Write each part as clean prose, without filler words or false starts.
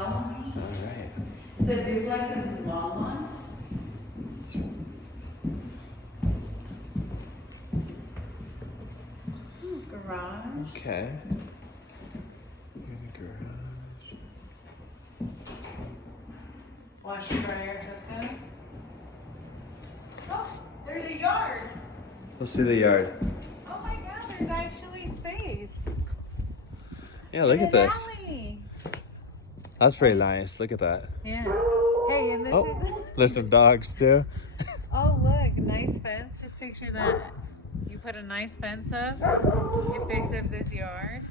Follow me. All right. It's a duplex in Longmont. Garage. Okay. Garage. Washer dryer hookups. Oh, there's a yard. Let's see the yard. Oh my God, there's actually space. Yeah, look at this. Alley. That's pretty nice. Look at that. Yeah. Hey, and this Oh, there's some dogs too. Oh, look, nice fence. Just picture that. You put a nice fence up, you fix up this yard.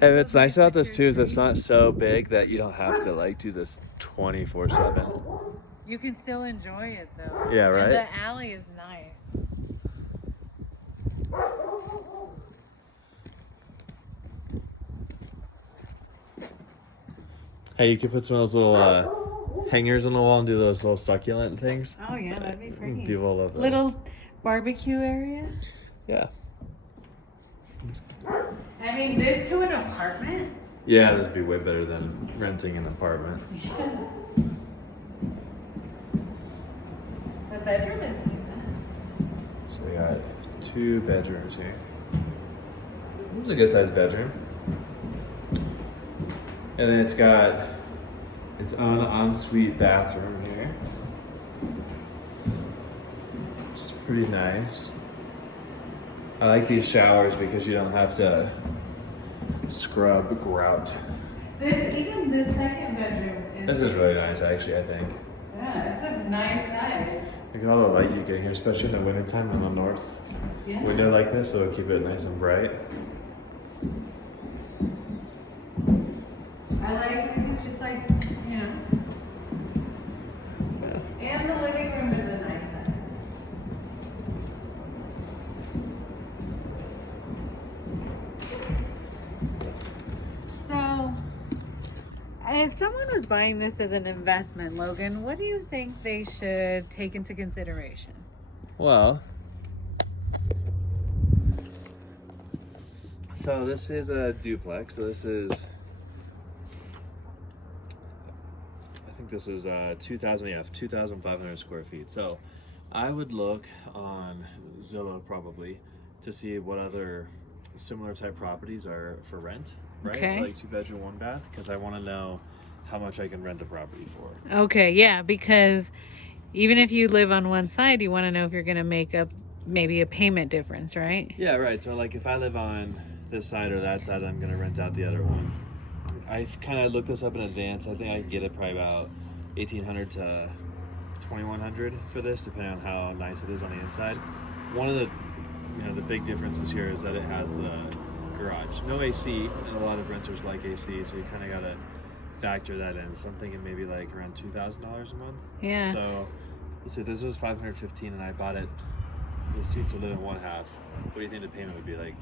And what's nice about this too is it's not so big that you don't have to like do this 24/7. You can still enjoy it though. Yeah, right? And the alley is nice. Hey, you could put some of those little hangers on the wall and do those little succulent things. Oh yeah, that'd be pretty. People love those. Little barbecue area. Yeah. I mean, this to an apartment? Yeah, this would be way better than renting an apartment. The bedroom is decent. So we got 2 bedrooms here. It's a good sized bedroom. And then it's got its own ensuite bathroom here. It's pretty nice. I like these showers because you don't have to scrub grout. Even the second bedroom is. This is really nice actually, I think. Yeah, it's a nice size. Look at all the light you get here, especially in the wintertime on the north Yeah. window like this, so it'll keep it nice and bright. I like it. It's just like, you know. And the living room is a nice size. So, if someone was buying this as an investment, Logan, what do you think they should take into consideration? Well, so this is a duplex. So this is, I think this is 2,500 square feet. So I would look on Zillow probably to see what other similar type properties are for rent, right? Okay. So like 2-bedroom, 1-bath, because I want to know how much I can rent a property for. Okay, yeah, because even if you live on one side, you want to know if you're going to make up maybe a payment difference, right? Yeah, right. So like if I live on this side or that side, I'm going to rent out the other one. I kind of looked this up in advance. I think I can get it probably about $1,800 to $2,100 for this, depending on how nice it is on the inside. One of the the big differences here is that it has the garage. No AC, and a lot of renters like AC, so you kind of got to factor that in. So I'm thinking maybe like around $2,000 a month. Yeah. So let's see, this was $515 and I bought it. The seats will live in 1/2. What do you think the payment would be like?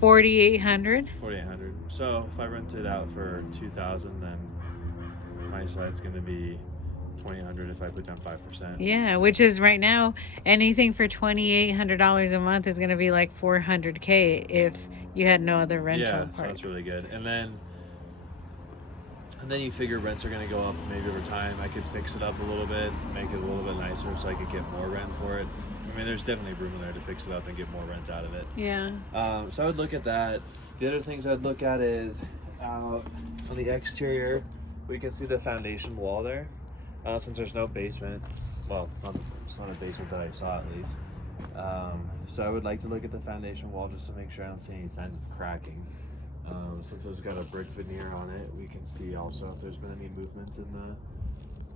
$4,800. $4,800. So if I rent it out for $2,000, then my side's going to be $2,800 if I put down 5%. Yeah, which is right now anything for $2,800 a month is going to be like $400K if you had no other rental. Yeah, part. so that's really good. And then you figure rents are going to go up maybe over time. I could fix it up a little bit, make it a little bit nicer so I could get more rent for it. I mean, there's definitely room in there to fix it up and get more rent out of it. Yeah. So I would look at that. The other things I'd look at is on the exterior, we can see the foundation wall there. Since there's no basement, well, it's not a basement that I saw at least. So I would like to look at the foundation wall just to make sure I don't see any signs of cracking. Since it's got a brick veneer on it, we can see also if there's been any movement in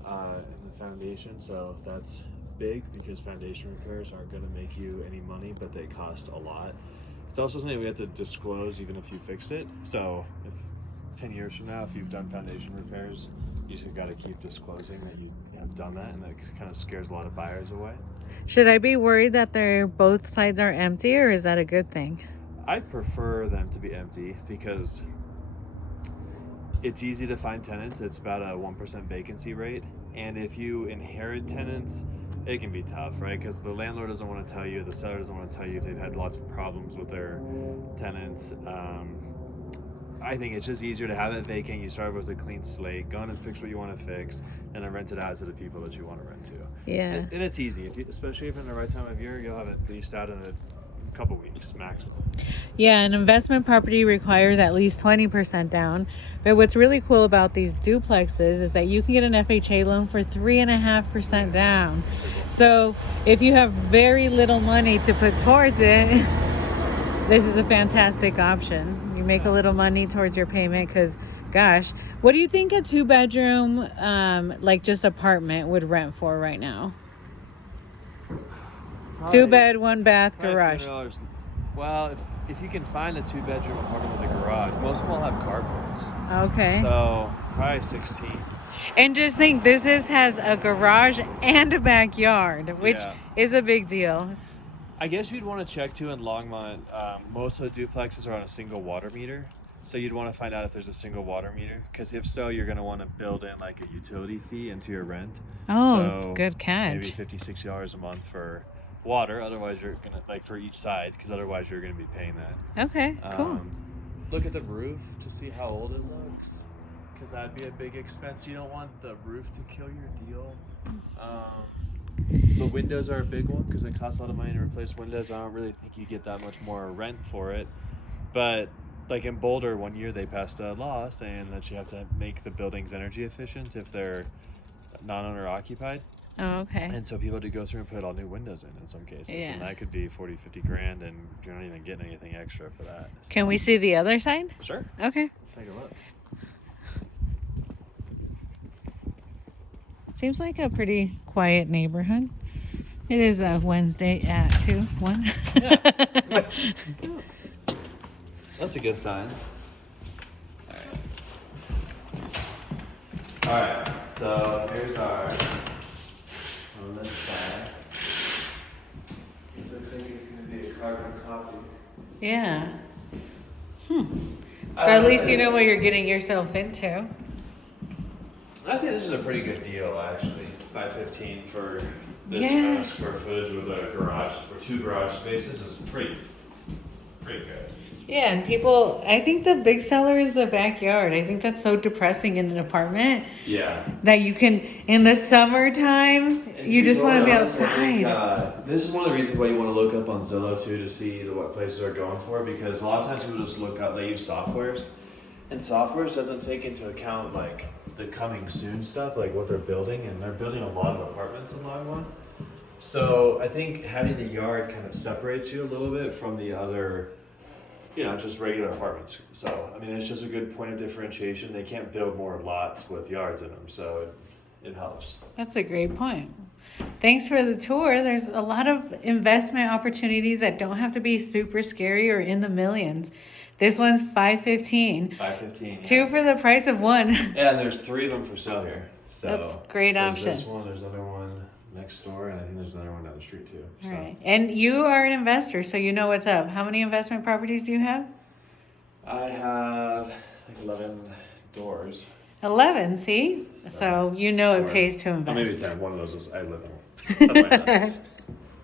the foundation. So that's big because foundation repairs aren't going to make you any money, but they cost a lot. It's also something we have to disclose even if you fixed it. So if 10 years from now, if you've done foundation repairs, you just got to keep disclosing that you have done that, and that kind of scares a lot of buyers away. Should I be worried that both sides are empty, or is that a good thing? I prefer them to be empty because it's easy to find tenants. It's about a 1% vacancy rate, and if you inherit tenants, it can be tough, right? Because the landlord doesn't want to tell you, the seller doesn't want to tell you if they've had lots of problems with their tenants. I think it's just easier to have it vacant. You start with a clean slate, go in and fix what you want to fix, and then rent it out to the people that you want to rent to. Yeah. And it's easy, especially if in the right time of year, you'll have it leased out in a couple weeks maximum. Yeah, an investment property requires at least 20% down. But what's really cool about these duplexes is that you can get an FHA loan for 3.5% down. So if you have very little money to put towards it, this is a fantastic option. You make a little money towards your payment because, gosh, what do you think a 2-bedroom, like just apartment would rent for right now? Probably, 2-bed, 1-bath, garage. $200. Well, if you can find a 2-bedroom apartment with a garage, most of them will have carports. Okay. So probably 16. And just think, has a garage and a backyard, which is a big deal. I guess you'd want to check too in Longmont. Most of the duplexes are on a single water meter. So you'd want to find out if there's a single water meter, because if so, you're going to want to build in like a utility fee into your rent. Oh, so good catch. Maybe $50-$60 a month for water. Otherwise, you're going to, like, for each side, because otherwise you're going to be paying that. Okay, cool. Look at the roof to see how old it looks, because that'd be a big expense. You don't want the roof to kill your deal. The windows are a big one because it costs a lot of money to replace windows. I don't really think you get that much more rent for it. But like in Boulder, one year they passed a law saying that you have to make the buildings energy efficient if they're non-owner occupied. Oh, okay. And so people had to go through and put all new windows in some cases. Yeah. And that could be 40, 50 grand, and you're not even getting anything extra for that. So. Can we see the other side? Sure. Okay. Let's take a look. Seems like a pretty quiet neighborhood. It is a Wednesday at 1. Yeah. That's a good sign. Alright, so here's our on this side. This looks like it's going to be a carbon copy. Yeah. So at least you know what you're getting yourself into. I think this is a pretty good deal, actually. $515 for this kind of square footage with a garage, or 2 garage spaces is pretty good. Yeah, and people, I think the big seller is the backyard. I think that's so depressing in an apartment. Yeah. That you can, in the summertime, you just want to be outside. This is one of the reasons why you want to look up on Zillow too, to see what places are going for, because a lot of times people just look up, they use softwares, and softwares doesn't take into account like the coming soon stuff, like what they're building, and they're building a lot of apartments in Longmont. So I think having the yard kind of separates you a little bit from the other, just regular apartments. So, I mean, it's just a good point of differentiation. They can't build more lots with yards in them, so it helps. That's a great point. Thanks for the tour. There's a lot of investment opportunities that don't have to be super scary or in the millions. This one's $515. $515. 2 for the price of 1. Yeah, and there's 3 of them for sale here. So that's a great option. There's this one, there's another one next door, and I think there's another one down the street too. All right. And you are an investor, so you know what's up. How many investment properties do you have? I have like 11 doors. 11, see? So you know it pays to invest. Or maybe 10. One of those is I live in one. That's my house.